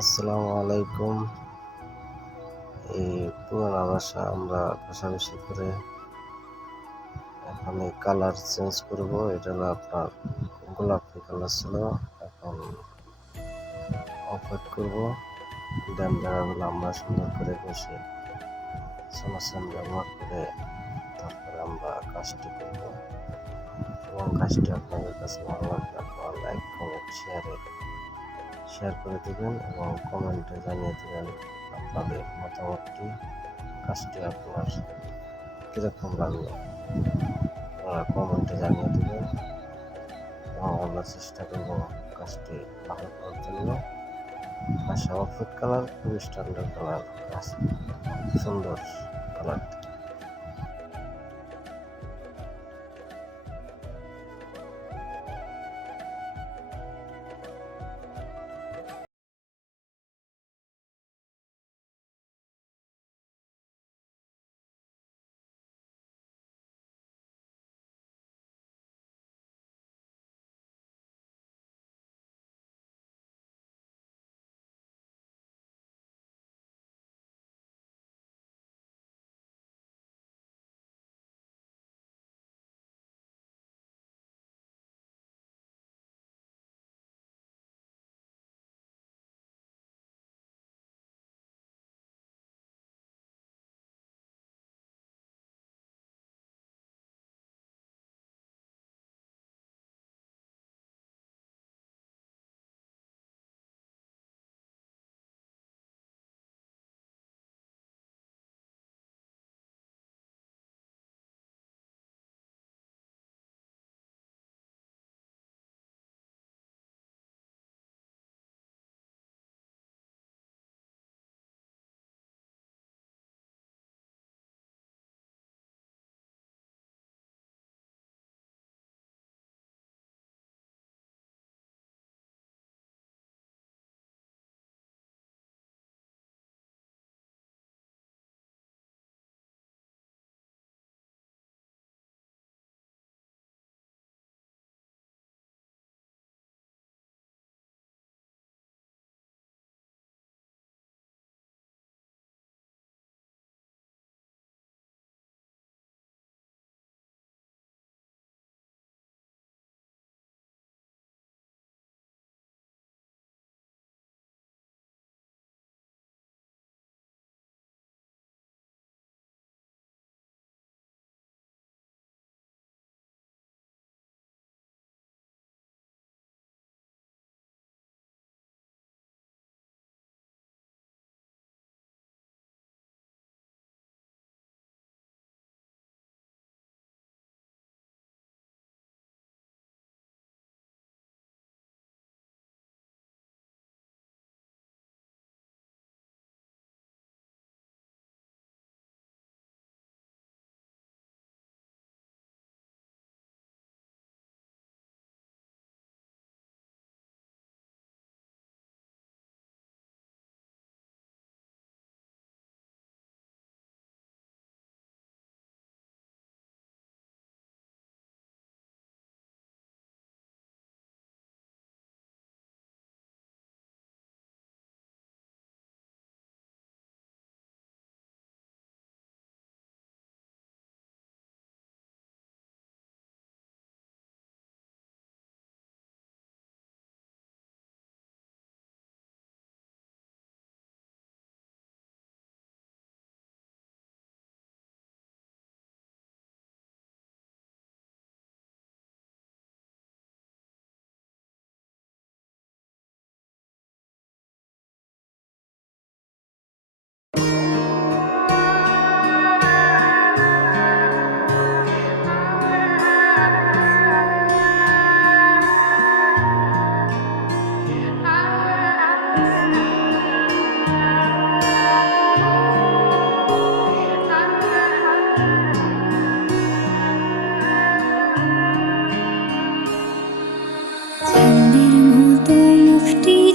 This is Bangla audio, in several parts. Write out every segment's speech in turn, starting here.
আসসালামু আলাইকুম। এই পুরানা বাসা আমরা ঘষাঘষি করে এখন এই কালার চেঞ্জ করব। এটা হলো আপনার গোলাপি কালার ছিল, এখন অফ হোয়াইট করবো। ড্যাম জায়গাগুলো আমরা সুন্দর করে ঘষে সমাধান ব্যবহার করে তারপরে আমরা কাজটি করব। এবং কাজটি আপনাদের কাছে ভালো লাগলে আপনারা লাইক, কমেন্ট, শেয়ার করে দেবেন এবং কমেন্টে জানিয়ে দেবেন আপনাদের মতামতটি। কাজটি আপনার কীরকম লাগলো আপনারা কমেন্টে জানিয়ে দেবেন এবং আমরা চেষ্টা করব কাজটি ভালো করার জন্য। বাসা অফ কালার খুবই স্ট্যান্ডার্ড কালার, সুন্দর কালারটি।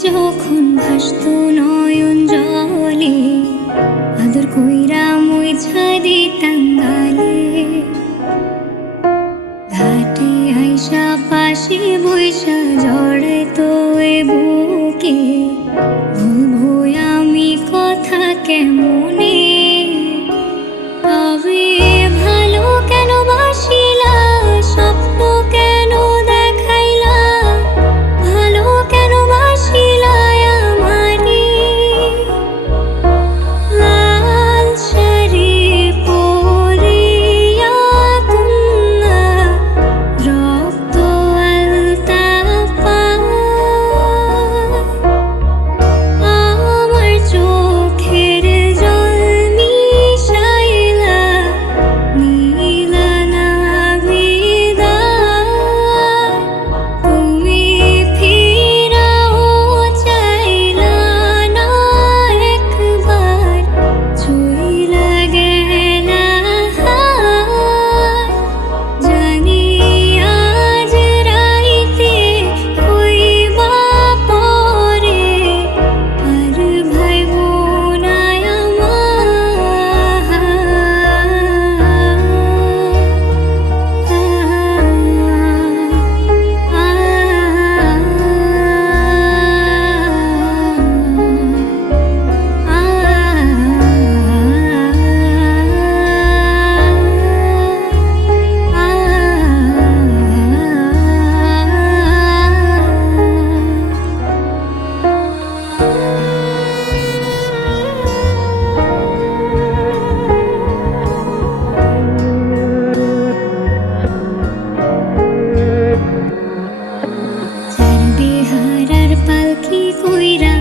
যখন ভাসত নয়ন জলে, আদর কইরা মুইছা দিতাম গালে। ঘাটে আইসা পাশে বইসা জড়াইতো এ বুকে, ভুলবো আমি কথা কেমনে, তবে ভালো কেন বাসিলা, স্বপ্ন কেন দেখাইলা, ভালো কেন বাসিলা আমারে। লাল শাড়ি পরিয়া কন্যা রক্ত আলতা পায়, আমার চোখের জল মিশাইলা নীলা না বিদায়। তুমি ফিরাও চাইলা না একবার, চইলা গেলা হায়। জানি আজ রাইতে হইবা পরে, আর ভাইবো না বেহারার পালকি কইরা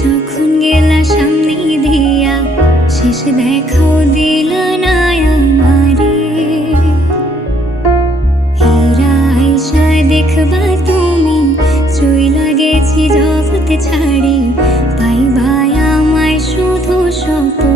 যখন গেলা সামনে দিয়া, শেষ দেখাও দিলা না আমারে। হীরা আইসা দেখবা তুমি, চইলা গেছি জগৎ ছাড়ি, পাইবা আমায় শুধু স্বপ্ন।